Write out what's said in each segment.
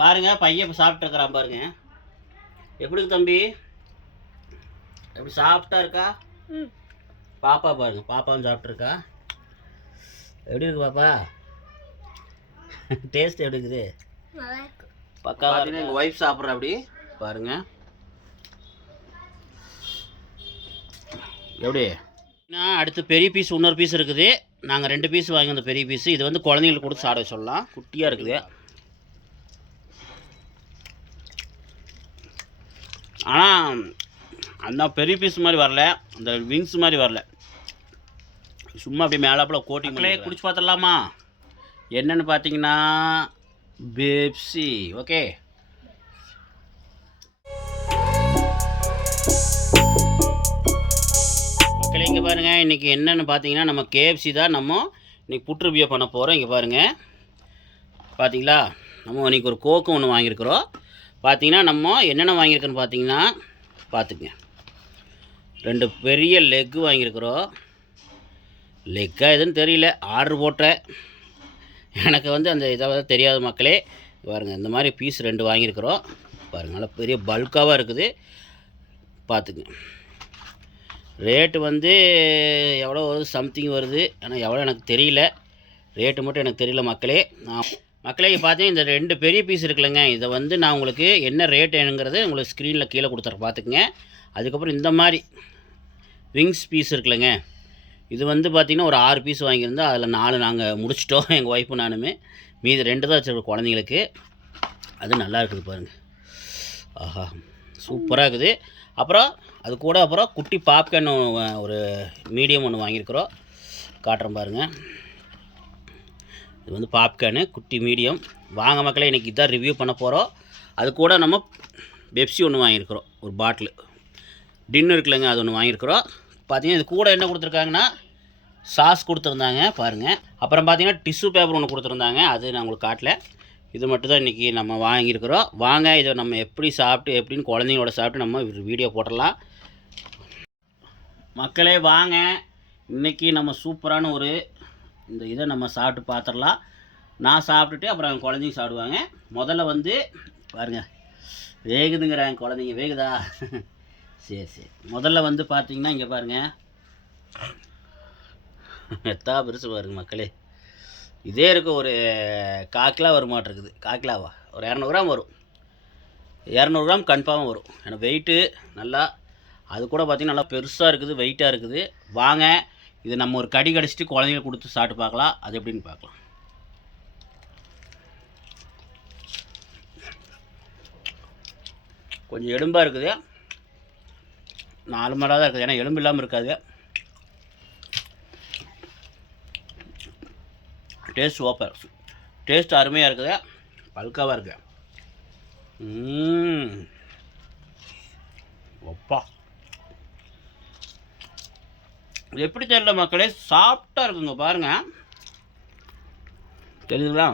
பாருங்க பையன் இப்போ சாப்பிட்டுருக்கிறான் பாருங்க. எப்படி தம்பி? எப்படி சாப்பிட்டா இருக்கா? பாப்பா பாருங்க, பாப்பாவும் சாப்பிட்ருக்கா. எப்படி இருக்கு பாப்பா? டேஸ்ட் எப்படி இருக்குது? பக்கா. பார்த்தீங்கன்னா எங்கள் ஒய்ஃப் சாப்பிட்ற அப்படி பாருங்க. எப்படி? அடுத்து பெரிய பீஸ் இன்னொரு பீஸ் இருக்குது. நாங்கள் 2 பீஸ் வாங்கி அந்த பெரிய பீஸு. இது வந்து குழந்தைங்களுக்கு கொடுத்து சாப்பிட சொல்லலாம். குட்டியாக இருக்குது. ஆனால் அந்த பெரிய பீஸ் மாதிரி வரல, அந்த விங்ஸ் மாதிரி வரல. சும்மா அப்படியே மேலாப்பில் கோட்டிங் பண்ணி குடிச்சு பார்த்துடலாமா? என்னென்னு பார்த்தீங்கன்னா பெப்சி. ஓகே, மக்களே இங்கே பாருங்கள். இன்றைக்கி என்னென்னு பார்த்தீங்கன்னா நம்ம கேஎஃப்சி தான் நம்ம இன்றைக்கி புட் ரிவ்யூ பண்ண போகிறோம். இங்கே பாருங்கள், பார்த்தீங்களா? நம்ம இன்றைக்கி ஒரு கோக்கு ஒன்று வாங்கியிருக்கிறோம். பார்த்தீங்கன்னா நம்ம என்னென்ன வாங்கியிருக்கோன்னு பார்த்தீங்கன்னா பார்த்துக்குங்க. 2 பெரிய லெக்கு வாங்கியிருக்கிறோம். லெக்காக எதுன்னு தெரியல, ஆர்டர் போட்டேன். எனக்கு வந்து அந்த இதாக தெரியாத மக்களே. பாருங்கள், இந்த மாதிரி பீஸ் 2 வாங்கியிருக்கிறோம். பாருங்கள், நல்லா பெரிய பல்காவாக இருக்குது. பார்த்துக்குங்க. ரேட்டு வந்து எவ்வளோ வருது, சம்திங் வருது. ஆனால் எவ்வளோ எனக்கு தெரியல, ரேட்டு மட்டும் எனக்கு தெரியல மக்களே. மக்களே பார்த்தீங்கன்னா இந்த 2 பெரிய பீஸ் இருக்குல்லங்க, இதை வந்து நான் உங்களுக்கு என்ன ரேட் என்னங்கிறது உங்களுக்கு ஸ்க்ரீனில் கீழே கொடுத்துறேன் பார்த்துக்குங்க. அதுக்கப்புறம் இந்த மாதிரி விங்ஸ் பீஸ் இருக்குல்லங்க, இது வந்து பார்த்திங்கன்னா ஒரு 6 பீஸ் வாங்கியிருந்தோம். அதில் 4 நாங்கள் முடிச்சிட்டோம், எங்கள் ஒய்ஃபு நானுமே. மீதி 2 தான் வச்சுருக்கோம் குழந்தைங்களுக்கு. அது நல்லா இருக்குது பாருங்கள். ஆஹா, சூப்பராக இருக்குது. அப்புறம் அது கூட அப்புறம் குட்டி பாப்கார்ன் ஒரு மீடியம் ஒன்று வாங்கியிருக்கிறோம். காட்டுறேன் பாருங்கள். இது வந்து பாப்கார்னு குட்டி மீடியம். வாங்க மக்களே, இன்றைக்கி இதான் ரிவ்யூ பண்ண போகிறோம். அது கூட நம்ம பெப்சி ஒன்று வாங்கியிருக்கிறோம், ஒரு பாட்டில். டின்னு இருக்குல்லங்க, அது ஒன்று வாங்கியிருக்கிறோம். பார்த்தீங்கன்னா இது கூட என்ன கொடுத்துருக்காங்கன்னா சாஸ் கொடுத்துருந்தாங்க பாருங்கள். அப்புறம் பார்த்தீங்கன்னா டிஷ்யூ பேப்பர் ஒன்று கொடுத்துருந்தாங்க, அது நான் உங்களுக்கு காட்டல. இது மட்டும் தான் இன்றைக்கி நம்ம வாங்கியிருக்கிறோம். வாங்க, இதை நம்ம எப்படி சாப்பிட்டு எப்படின்னு குழந்தைங்களோட சாப்பிட்டு நம்ம வீடியோ போட்டுடலாம் மக்களே. வாங்க, இன்றைக்கி நம்ம சூப்பரான ஒரு இந்த இதை நம்ம சாப்பிட்டு பார்த்துடலாம். நான் சாப்பிட்டுட்டு அப்புறம் குழந்தைங்க சாப்பிடுவாங்க. முதல்ல வந்து பாருங்கள், வேகுதுங்கிறாங்க குழந்தைங்க. வேகுதா? சரி சரி. முதல்ல வந்து பார்த்தீங்கன்னா இங்கே பாருங்கள், எத்தா பெருசு பாருங்க மக்களே. இதே இருக்குது, ஒரு 1/4 கிலோ வருமாட்டிருக்குது. 1/4 கிலோவா, ஒரு 200 கிராம் வரும். 200 கிராம் கன்ஃபார்மாக வரும். ஏன்னா வெயிட்டு நல்லா, அது கூட பார்த்திங்கன்னா நல்லா பெருசாக இருக்குது, வெயிட்டாக இருக்குது. வாங்க, இது நம்ம ஒரு கடி கடிச்சிட்டு குழந்தைங்களுக்கு கொடுத்து சாப்பிட்டு பார்க்கலாம். அது எப்படின்னு பார்க்கலாம். கொஞ்சம் எலும்பாக இருக்குது, நார்மலாக தான் இருக்குது. ஏன்னா எலும்பு இல்லாமல் இருக்காது. டேஸ்ட் சூப்பர், டேஸ்ட் அருமையாக இருக்குது, பல்காவாக இருக்குது. ஒப்பா, இது எப்படி தெரியல மக்களே, சாஃப்டாக இருக்குங்க பாருங்கள். தெரியுதுங்களா?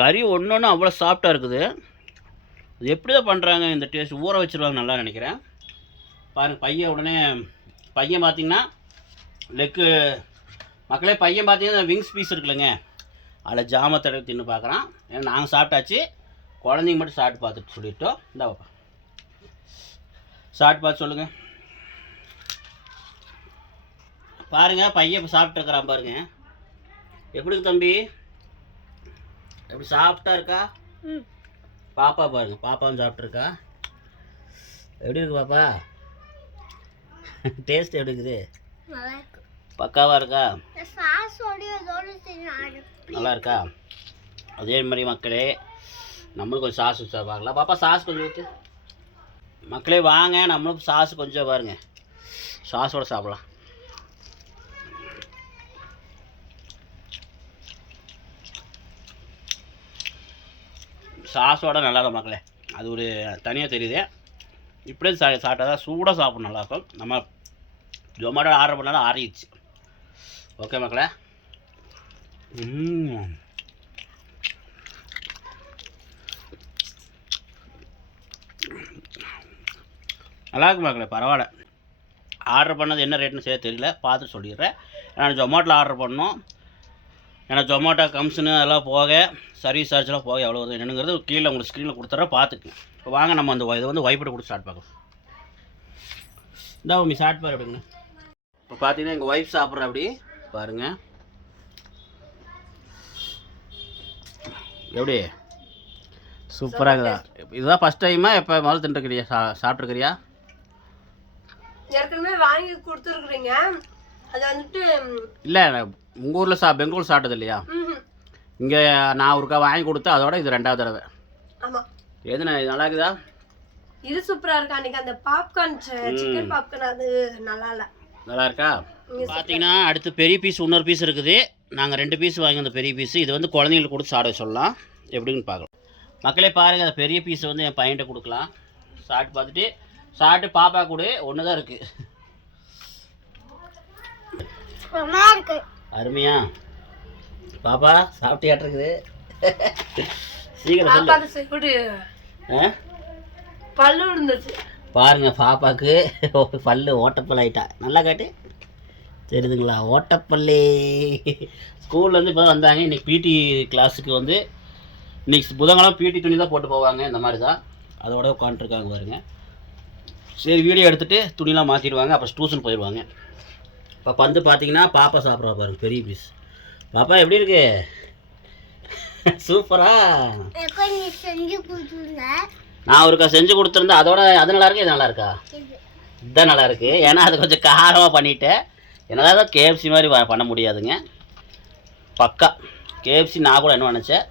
கறி ஒன்று ஒன்று அவ்வளோ சாஃப்டாக இருக்குது. இது எப்படி தான் பண்ணுறாங்க இந்த டேஸ்ட்? ஊற வச்சுருவாங்க நல்லா நினைக்கிறேன். பாருங்கள், பையன் பார்த்திங்கன்னா லெக்கு மக்களே. பையன் பார்த்தீங்கன்னா விங்ஸ் பீஸ் இருக்குல்லங்க, அதில் ஜாம தடவை தின்னு பார்க்குறான். ஏன்னா நாங்கள் சாப்பிட்டாச்சு, குழந்தைங்க மட்டும் சாப்பிட்டு பார்த்துட்டு சொல்லிட்டோம். இந்த பாப்பா சாப்பிட்டு பார்த்து சொல்லுங்கள். பாருங்கள், பையன் இப்போ சாப்பிட்டுருக்கிறான் பாருங்கள். எப்படி தம்பி? எப்படி சாப்பிட்டா இருக்கா? பாப்பா பாருங்க, பாப்பாவும் சாப்பிட்ருக்கா. எப்படி இருக்கு பாப்பா? டேஸ்ட் எப்படி இருக்குது? பக்காவாக இருக்கா? நல்லா இருக்கா? அதே மாதிரி மக்களே, நம்மளும் கொஞ்சம் சாஸ் வச்சா பார்க்கலாம். பாப்பா சாஸ் கொஞ்சம் ஊற்று மக்களே. வாங்க, நம்மளும் சாஸ் கொஞ்சம் பாருங்கள், சாஸோடு சாப்பிடலாம். சாஸோட நல்லா இருக்கும் மக்களே, அது ஒரு தனியாக தெரியுது. இப்படியே சாப்பிட்டா தான் சூடாக சாப்பிட நல்லாயிருக்கும். நம்ம ஜொமேட்டோ ஆர்டர் பண்ணாலும் ஆறிடுச்சு. ஓகே மக்களே. நல்லாயிருக்கு மக்களே, பரவாயில்ல. ஆர்டர் பண்ணது என்ன ரேட்டுன்னு சரியா தெரியல, பார்த்துட்டு சொல்லிடுறேன். நான் ஜொமேட்டோவில் ஆர்டர் பண்ணோம். ஏன்னா ஜொமேட்டோ கம்ஸ்னு அதெல்லாம் போக சர்வீஸ் சார்ஜெலாம் போக எவ்வளோ வருது என்னங்கிறது கீழே உங்களுக்கு ஸ்க்ரீனில் கொடுத்துட்றேன் பார்த்துக்குங்க. இப்போ வாங்க நம்ம அந்த இதை வந்து ஒய்ஃபை கொடுத்து ஸ்டார்ட் பார்க்கலாம். இந்த மம்மி ஸ்டார்ட் பாரு அப்படிங்க. இப்போ பார்த்தீங்கன்னா எங்கள் ஒய்ஃப் சாப்பிட்ற அப்படி பாருங்கள் எப்படி சூப்பராகுதா. இதுதான் ஃபஸ்ட் டைமாக எப்போ முதல்ல தின்றுக்கிறியா சாப்பிட்ருக்கிறியா? ஏற்கனவே வாங்கி கொடுத்துருக்குறீங்க. அது வந்துட்டு இல்லை உங்கள் ஊரில் பெங்களூர் சாப்பிட்டது இல்லையா? இங்கே நான் ஒருக்கா வாங்கி கொடுத்தேன், அதோட இது 2வது தடவை. ஆமாம். எதுண்ணா இது நல்லா இருக்குதா? இது சூப்பராக இருக்கா. அன்றைக்கி அந்த பாப்கார்ன் சிக்கன் பாப்கார்ன் அது நல்லா இல்லை. நல்லா இருக்கா? பார்த்தீங்கன்னா அடுத்து பெரிய பீஸ் இன்னொரு பீஸ் இருக்குது. நாங்கள் 2 பீஸ் வாங்கி அந்த பெரிய பீஸு இது வந்து குழந்தைங்களுக்கு கொடுத்து சாப்பிட சொல்லலாம். எப்படின்னு பார்க்கலாம். மக்களே பாருங்கள், அந்த பெரிய பீஸை வந்து என் பையன்கிட்ட கொடுக்கலாம். சாப்பிட்டு பார்த்துட்டு சாப்பிட்டு பாப்பா கூட ஒன்று தான் இருக்குது. அருமையா பாப்பா சாப்பிட்டியாட்டு இருக்குது. சீக்கிரம் பல்லு இருந்துச்சு பாருங்க. பாப்பாவுக்கு பல்லு ஓட்டப்பல் ஆயிட்டா. நல்லா காட்டு தெரியுதுங்களா? ஓட்டப்பல்லு. ஸ்கூல்லேருந்து இப்போ தான் வந்தாங்க. இன்றைக்கி பிடி கிளாஸுக்கு வந்து இன்றைக்கி புதன்கிழமை பிடி துணி தான் போட்டு போவாங்க. இந்த மாதிரி தான் அதோட உட்காந்துருக்காங்க பாருங்க. சரி வீடியோ எடுத்துகிட்டு துணிலாம் மாற்றிடுவாங்க. அப்புறம் டியூஷன் போயிடுவாங்க. இப்போ வந்து பார்த்தீங்கன்னா பாப்பா சாப்பிட்றா பாருங்க பெரிய பீஸ். பாப்பா எப்படி இருக்கு? சூப்பரா. நான் ஒருக்கா செஞ்சு கொடுத்துருந்தேன். அதோட அது நல்லா இருக்கு. இது நல்லா இருக்கா? இதுதான் நல்லா இருக்கு. ஏன்னா அது கொஞ்சம் காரமாக பண்ணிட்டேன். என்னதான் கேஎஃப்சி மாதிரி பண்ண முடியாதுங்க. பக்கா கேஎஃப்சி நான் கூட என்ன நினச்சேன்.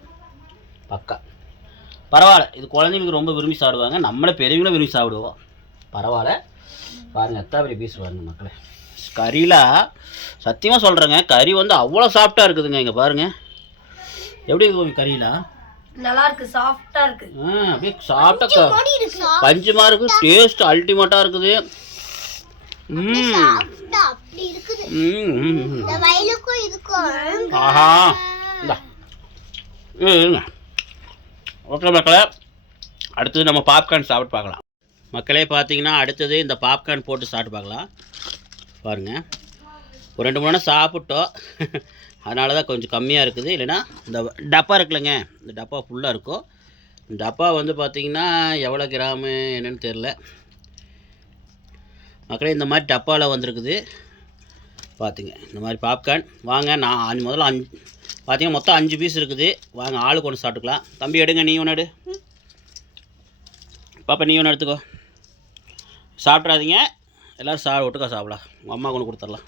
பக்கா பரவாயில்ல. இது குழந்தைங்களுக்கு ரொம்ப விரும்பி சாப்பிடுவாங்க. நம்மளே பெரியவங்களும் விரும்பி சாப்பிடுவோம். பரவாயில்ல. பாருங்கள் எத்தனை பெரிய பீஸ் பாருங்கள் மக்களே. கறிலாம் சத்தியமாக சொல்கிறேங்க, கறி வந்து அவ்வளோ சாஃப்டாக இருக்குதுங்க. இங்கே பாருங்கள் எப்படி இருக்கு கறிலாம். நல்லா இருக்கு. சாஃப்டாக இருக்கு. அப்படியே சாப்பிட்டா பஞ்சுமா இருக்கு. டேஸ்ட் அல்டிமேட்டாக இருக்குது. ஆஹா இருங்க. ஓகே மக்களே, அடுத்தது நம்ம பாப்கார்ன் சாப்பிட்டு பார்க்கலாம். மக்களே பார்த்தீங்கன்னா அடுத்தது இந்த பாப்கார்ன் போட்டு சாப்பிட்டு பார்க்கலாம். பாருங்கள் ஒரு 2 மணி நேரம் சாப்பிட்டோம். அதனால தான் கொஞ்சம் கம்மியாக இருக்குது. இல்லைன்னா இந்த டப்பா இருக்குல்லங்க, இந்த டப்பா ஃபுல்லாக இருக்கும். இந்த டப்பா வந்து பார்த்திங்கன்னா எவ்வளோ கிராமு என்னென்னு தெரில மக்களே. இந்த மாதிரி டப்பாவில் வந்துருக்குது பார்த்துங்க. இந்த மாதிரி பாப்கார்ன் வாங்க. நான் முதல்ல 5 பார்த்தீங்கன்னா மொத்தம் 5 பீஸ் இருக்குது. வாங்க ஆளுக்கு ஒன்று சாப்பிட்டுக்கலாம். தம்பி எடுங்க, நீ ஒன்று எடு. பாப்பா நீ ஒன்று எடுத்துக்கோ. சாப்பிட்றாதீங்க எல்லோரும் ஒட்டுக்கா சாப்பிடலாம். உங்கள் அம்மா கொண்டு கொடுத்துடலாம்.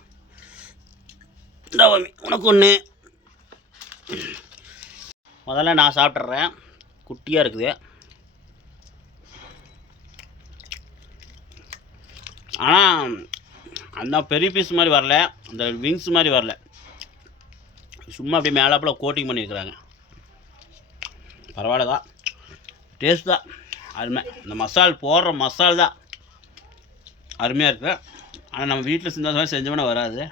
இந்த மம்மி உனக்கு ஒன்று. முதல்ல நான் சாப்பிட்றேன். குட்டியாக இருக்குது. ஆனால் அந்த பெரிய பீஸ் மாதிரி வரல, அந்த விங்ஸ் மாதிரி வரல. சும்மா அப்படியே மேலாப்பில் கோட்டிங் பண்ணியிருக்கிறாங்க. பரவாயில்ல தான், டேஸ்ட் தான் அருமை. இந்த மசால் போடுற மசால் தான் அருமையாக இருக்குது. ஆனால் நம்ம வீட்டில் செஞ்சோம்னா வராது.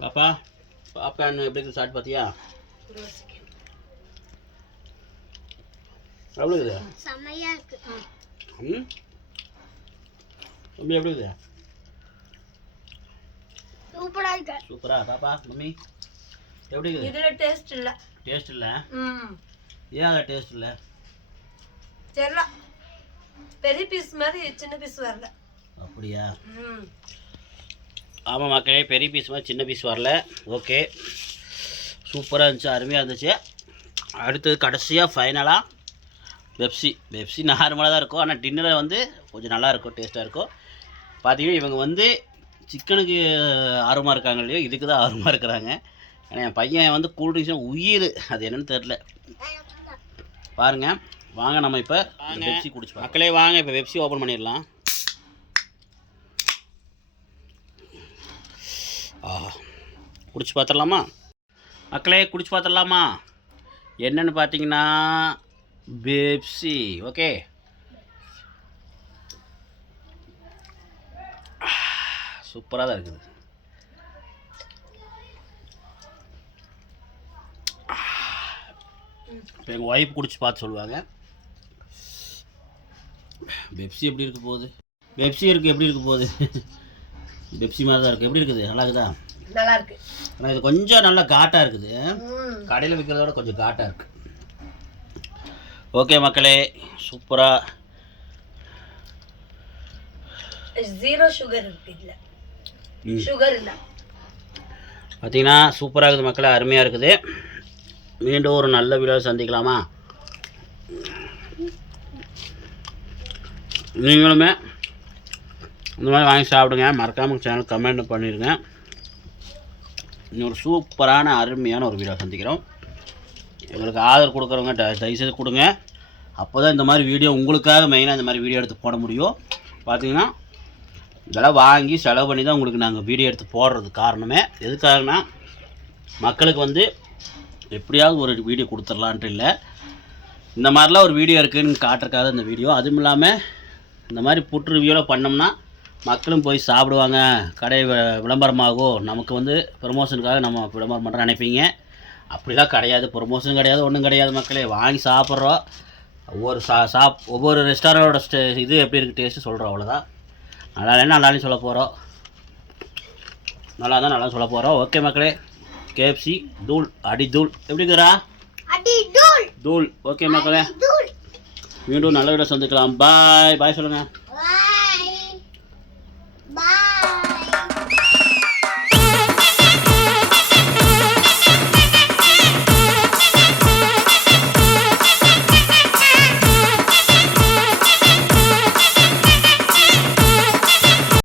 பாப்பா பாப்கார்ன் எப்படி இருக்குது சாப்பிட்டு பார்த்தியா? எவ்வளோ இருக்குது? செம்மையாக இருக்கு. மம்மி எப்படி இருக்குது? சூப்பராக இருக்கு. சூப்பரா பாப்பா மம்மி எப்படி இருக்குது? இதில் டேஸ்ட் இல்லை. டேஸ்ட் இல்லை? ஏன் அதில் டேஸ்ட் இல்லை? தெரியல. பெரிய பீஸ் மாதிரி சின்ன பீஸ் வரல. அப்படியா? ஆமாம் மக்களே, பெரிய பீஸ் மாதிரி சின்ன பீஸ் வரல. ஓகே சூப்பராக இருந்துச்சு, அருமையாக இருந்துச்சு. அடுத்தது கடைசியாக ஃபைனலாக பெப்சி நார்மலாக தான் இருக்கும். ஆனால் டின்னரில் வந்து கொஞ்சம் நல்லாயிருக்கும், டேஸ்ட்டாக இருக்கும். பார்த்தீங்கன்னா இவங்க வந்து சிக்கனுக்கு ஆர்வமாக இருக்காங்க இல்லையோ, இதுக்கு தான் ஆர்வமாக இருக்கிறாங்க. ஏன்னா என் பையன் வந்து கூல்ட்ரிங்க்ஸும் உயிர், அது என்னென்னு தெரில. பாருங்கள் வாங்க நம்ம இப்போ பெப்சி குடிச்சு மக்களே. வாங்க இப்போ பெப்சி ஓப்பன் பண்ணிடலாம். குடிச்சு பார்த்துடலாமா மக்களே? குடிச்சு பார்த்துடலாமா? என்னென்னு பார்த்தீங்கன்னா பெப்சி. ஓகே சூப்பராக தான் இருக்குது. இப்போ எங்கள் ஒய்ஃப் குடிச்சு பார்த்து சொல்லுவாங்க பெப்சி எப்படி இருக்க போகுது. பெப்சி இருக்குது எப்படி இருக்க போகுது. பெப்சி மாதிரி தான் இருக்குது. எப்படி இருக்குது? நல்லா இருக்குதா? நல்லா இருக்கு. ஆனால் இது கொஞ்சம் நல்லா காட்டாக இருக்குது. கடையில் விற்கிறதோட கொஞ்சம் காட்டாக இருக்குது. ஓகே மக்களே, சூப்பராக 0 சுகர் இருக்கு. இல்லை சுகர் இல்லை. பார்த்தீங்கன்னா சூப்பராக இருக்குது மக்களே, அருமையாக இருக்குது. மீண்டும் ஒரு நல்ல வீடியோ சந்திக்கலாமா? நீங்களுமே இந்த மாதிரி வாங்கி சாப்பிடுங்க. மறக்காமல் சேனல் கமெண்ட் பண்ணிடுங்க. இன்னொரு சூப்பரான அருமையான ஒரு வீடியோ சந்திக்கிறோம். எங்களுக்கு ஆதரவு கொடுக்குறவங்க தயவுசெய்து கொடுங்க. அப்போ தான் இந்த மாதிரி வீடியோ உங்களுக்காக மெயினாக இந்த மாதிரி வீடியோ எடுத்து போட முடியும். பார்த்தீங்கன்னா இதெல்லாம் வாங்கி செலவு பண்ணி தான் உங்களுக்கு நாங்கள் வீடியோ எடுத்து போடுறது காரணமே. எதுக்காகனா மக்களுக்கு வந்து எப்படியாவது ஒரு வீடியோ கொடுத்துடலான்ட்டு இல்லை, இந்த மாதிரிலாம் ஒரு வீடியோ இருக்குதுன்னு காட்டுறக்காக இந்த வீடியோ. அதுவும் இல்லாமல் இந்த மாதிரி புட் ரிவ்யூவில் பண்ணோம்னா மக்களும் போய் சாப்பிடுவாங்க, கடை விளம்பரமாகும், நமக்கு வந்து ப்ரமோஷனுக்காக நம்ம விளம்பரம் பண்ணுற நினைப்பீங்க. அப்படிலாம் கிடையாது, ப்ரொமோஷன் கிடையாது, ஒன்றும் கிடையாது மக்களே. வாங்கி சாப்பிட்றோம். ஒவ்வொரு ரெஸ்டாரண்டோட இது எப்படி இருக்குது டேஸ்ட்டு சொல்கிறோம், அவ்வளோதான். நல்லாலும் சொல்ல போகிறோம், நல்லா சொல்ல போகிறோம். ஓகே மக்களே, KFC தூள் அடி தூள். எப்படி இருக்கிறா? தூள். ஓகே மக்களே, மீண்டும் நல்ல வீடியோ சந்திக்கலாம். பாய் சொல்லுங்கள்.